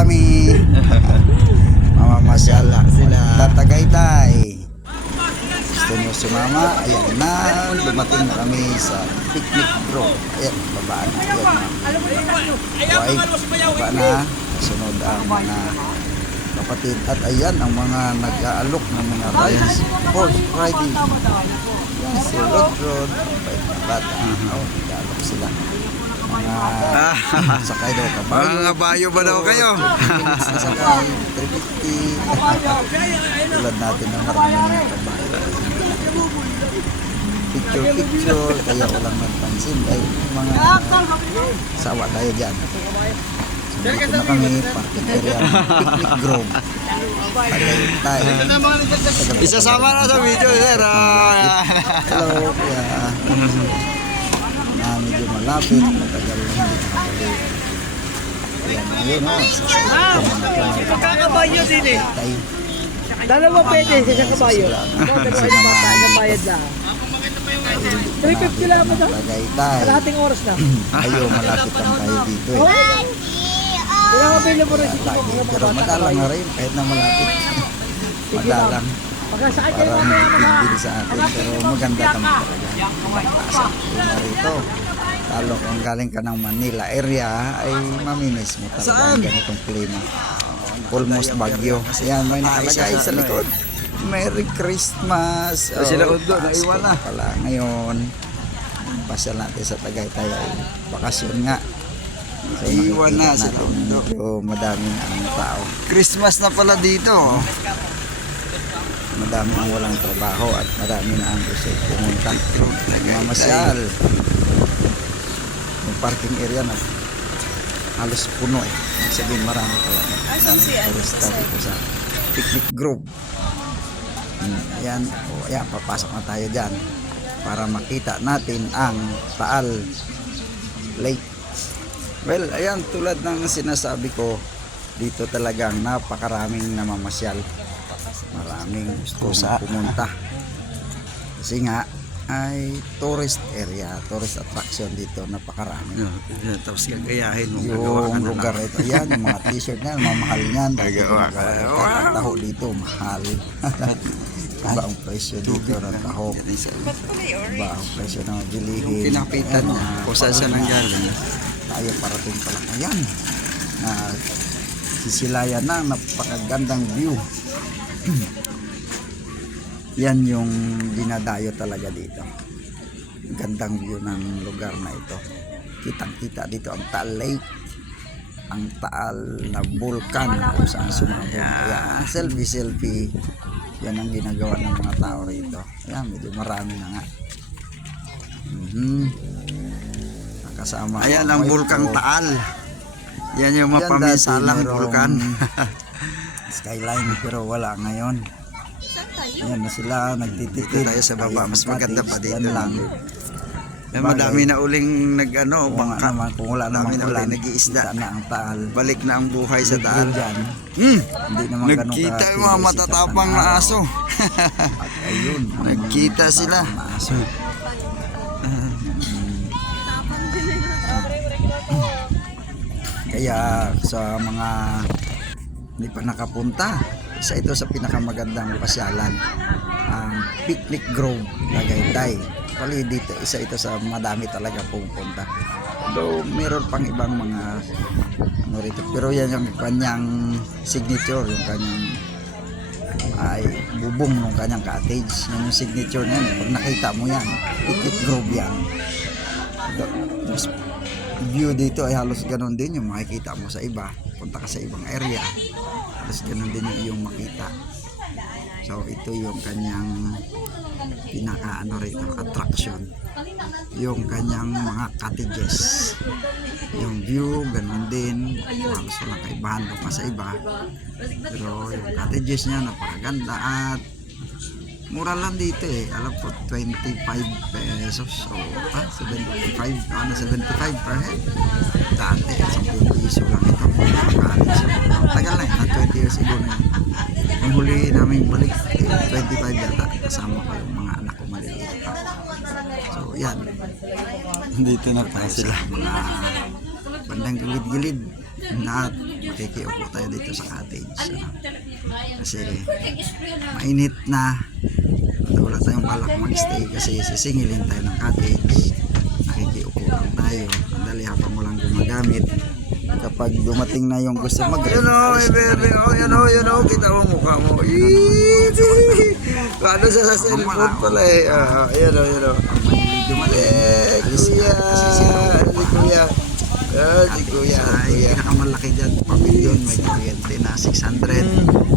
kami. Mamamasyal sila. Tatagaytay. Gusto nyo sumama? Ayan na. Dumating na kami sa picnic grove. Ayan, baba na. Ayan, baba na. Sunod ang mga kapatid. At ayan, ang mga nag-aalok ng mga rides. Horse riding. Ayan, si Rod. Bait na bata. Nag-aalok sila. Mga sakay daw kabayo. Mga bayo ba daw kayo? Sakay, 350. Tulad natin na marami ng kabayo. Picture, kaya walang nagpansin. Dahil mga sawa tayo dyan. So, dito na kami, parking area ng picnic grove. Tagaytay. Isasama na sa video, sir. Hello, kaya na medyo malapit, matagal lang hindi nakabalik. Ayan, ngayon o, Magkakabayo din eh. Tagaytay. Dalawa pwede sa isang kabayo. Dalawa yung bata, ang bayad na. 350 lang mo daw. Tagaytay. Kalahating oras na. Ayaw, malapit lang tayo dito eh. Wala ka available rin. Pero madalang na rin, kahit na malapit. Madalang. Pagkasakit kayo Parang mamaya mga... hindi sa atin, pero maganda naman talaga. Una rito, talo kung galing ka ng Manila area, ay mamimiss mo talaga ang ganitong klima. Almost bagyo. Ayan, may nakalagay sa likod. Merry Christmas! Sila Udo, naiwan na. Pala ngayon, pasyal natin sa Tagaytay ay bakasyon nga. So, Naiwan na nakikita sila natin Udo. medyo madaming ang tao. Christmas na pala dito. Madami ang walang trabaho at marami na ang gusto pumunta. Mamasyal. Yung parking area na halos puno eh. Ibig sabihin marami talaga. Turista dito sa picnic grove. Ayan, ayan, papasok na tayo dyan para makita natin ang Taal Lake. Well, ayan, tulad ng sinasabi ko, dito talagang napakaraming namamasyal. Maraming gusto pumunta. Kasi nga ay tourist area, tourist attraction dito, napakarami. Tapos gagayahin mo. Yung lugar ito, yan, yung mga t-shirt na, mamahal niyan. Gagawa ka. Ang taho dito, mahal. Iba ang presyo dito ng taho. Iba ang presyo ng bilihin. Pinapitan niya. Kung saan siya nanggaling. Tayo parating pa lang. Ayan. Na sisilayan na, napakagandang view. Yan yung dinadayo talaga dito. Gandang view ng lugar na ito. Kitang-kita dito ang Taal Lake, ang Taal na vulkan kung saan sumabog. Ayan, selfie. Yan ang ginagawa ng mga tao rito. Ayan, medyo marami na nga. Nakasama. Ayan ang vulkang Taal. Yan yung Yan mapamisalang dati vulkan. Skyline pero wala ngayon. Ayan na sila, nagtitipid. Tayo sa baba, mas maganda pa dito. Yan lang. Madami na uling nag-ano, Kung bangka. naman, kung wala Dami naman na ulan, uling nag-iisda. kita na ang Taal. Balik na ang buhay sa Taal. Dyan, Hmm. hindi naman ganun Nagkita yung mga katigas matatapang sikat ng na araw. aso. At ayun, ang Nagkita mga sila. matatapang na aso. Kaya sa mga hindi pa nakapunta, isa ito sa pinakamagandang pasyalan, ang Picnic Grove, Tagaytay. Pali dito, isa ito sa madami talaga pupunta. Although meron pang ibang mga ano rito, pero yan yung kanyang signature, yung kanyang ay bubong ng kanyang cottage. Yan yung signature niyan. Pag nakita mo yan, Picnic Grove yan. Tapos view dito ay halos ganun din yung makikita mo sa iba. Punta ka sa ibang area, halos ganun din yung iyong makita. So ito yung kanyang pinaka ano rito, attraction, yung kanyang mga cottages, yung view ganun din, halos walang kaibahan doon pa sa iba, pero yung cottages niya napakaganda at mura lang dito eh. Alam ko 25 pesos o 75, 75 per head. Dati 10 piso lang ito. Tagal na yun, 20 years ago na yun. Nung huli namin balik 25 yata, kasama ko yung mga anak ko maliliit pa. So yan, dito na tayo sila mga bandang gilid-gilid na makikiupo tayo dito sa cottage. Kasi mainit na. At wala tayong balak mag-stay kasi sisingilin tayo ng cottage. Nakikiupo lang tayo. Ang dali habang walang gumagamit. Kapag dumating na yung gusto mag-rest, baby, kita mo mukha mo. Paano sa cellphone pala eh. Yun o. Kuya. Si Kuya. Ay pinakamalaki dyan, pamilyon, may kuryente na 600.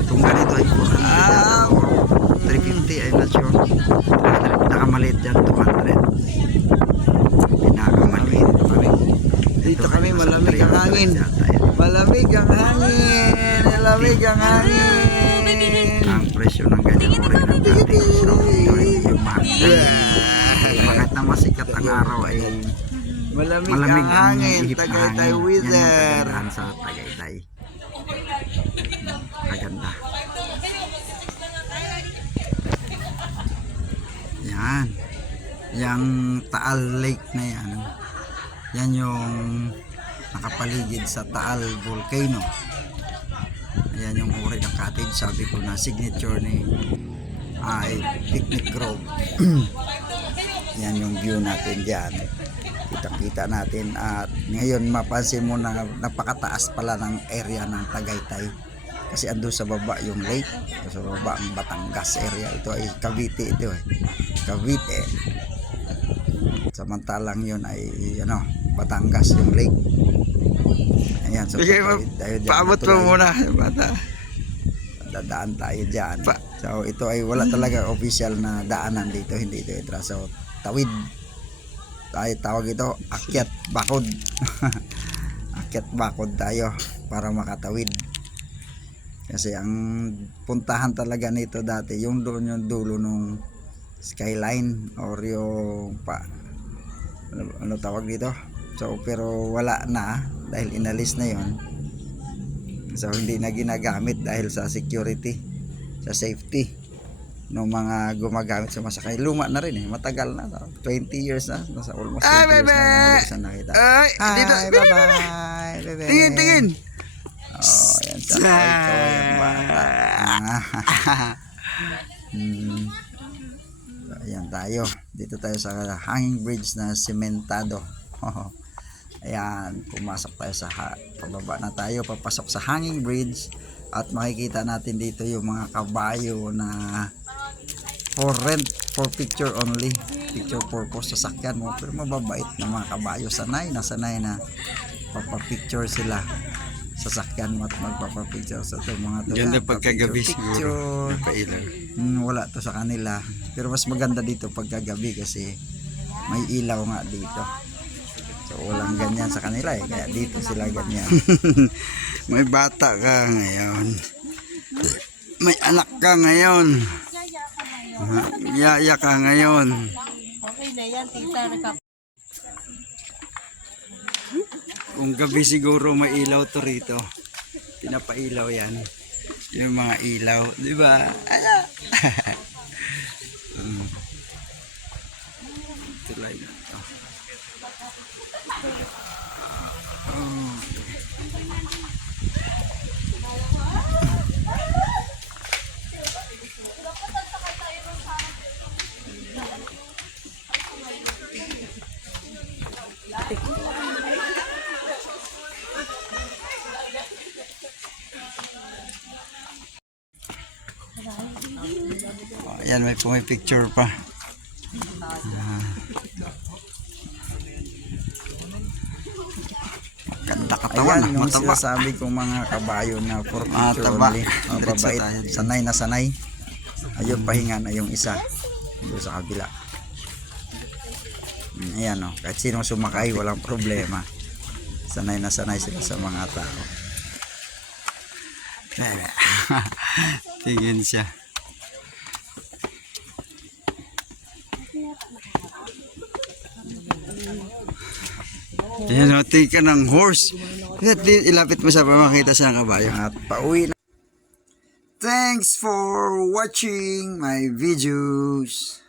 Itong ganito ay 400 350, I'm not sure. Pinakamaliit dyan, 200. Pinakamaliit. Dito kami malamig ang hangin. Malamig ang hangin. Malamig ang hangin. Ang presyo ng ganyan mo rin ng cottage, no? Ito ay yung mahal. Bakit na masikat ang araw ay Malamig malamig ang ang hangin. ihip na Tagaytay hangin. Yan ang weather. kagandahan sa Tagaytay. Kaganda. Yan. Yang Taal Lake na yan. Yan yung nakapaligid sa Taal Volcano. Ayan yung uri ng cottage. Sabi ko na signature ni ay Picnic Grove. Yan yung view natin dyan. Kita-kita natin at ngayon mapansin mo na napakataas pala ng area ng Tagaytay kasi ando sa baba yung lake, sa baba ang Batangas area. Ito ay Cavite ito eh. Cavite. Samantalang yun ay Batangas yung lake. Ayan, so Bigay mo, tayo dyan, paabot mo muna, bata. dadaan tayo dyan. So ito ay wala talaga official na daanan dito, hindi ito itra. So tawid tayo, tawag ito akyat bakod. Akyat bakod tayo para makatawid kasi ang puntahan talaga nito dati yung doon yung dulo nung skyline or yung ano tawag dito. So pero wala na dahil inalis na yon. So hindi na ginagamit dahil sa security, sa safety ng mga gumagamit sa masakay. Luma na rin eh, matagal na, 20 years na, nasa almost 20 years na sa nakita. Ay, dito. Hi, bye-bye, bebe. Tingin. Oh, yan sa ito yung bata. So, ayan tayo. Dito tayo sa hanging bridge na sementado. Ayan, pumasok tayo sa pababa na tayo, papasok sa hanging bridge at makikita natin dito yung mga kabayo na for rent, for picture only, picture purpose, sasakyan mo, pero mababait na mga kabayo, sanay na papapicture sila, sasakyan mo at magpapapicture sa ito mga to. Ganda Yan, pagkagabi picture. siguro. Pailaw. Wala to sa kanila, pero mas maganda dito pagkagabi kasi may ilaw nga dito. So walang ganyan sa kanila eh, kaya dito sila ganyan. May bata ka ngayon. May anak ka ngayon. Yaya ka ngayon. Okay na yan, tita. Kung gabi siguro may ilaw to rito. Pinapailaw yan. Yung mga ilaw, di ba? Ano? Tulay na to. Ayan, may picture pa. Ganda katawan. Ayan yung Mataba. sinasabi kong mga kabayo na for picture Mataba. only. Diretso Mababait, tayo. sanay na sanay. Ayun, pahinga na yung isa doon sa kabila. Ayan o, kahit sino sumakay walang problema. Sanay na sanay sila sa mga tao. Tingin siya. Ayan o, tingin ka ng horse. Ilapit mo sa pamakita siya ng kabayo. At pauwi na. Thanks for watching my videos.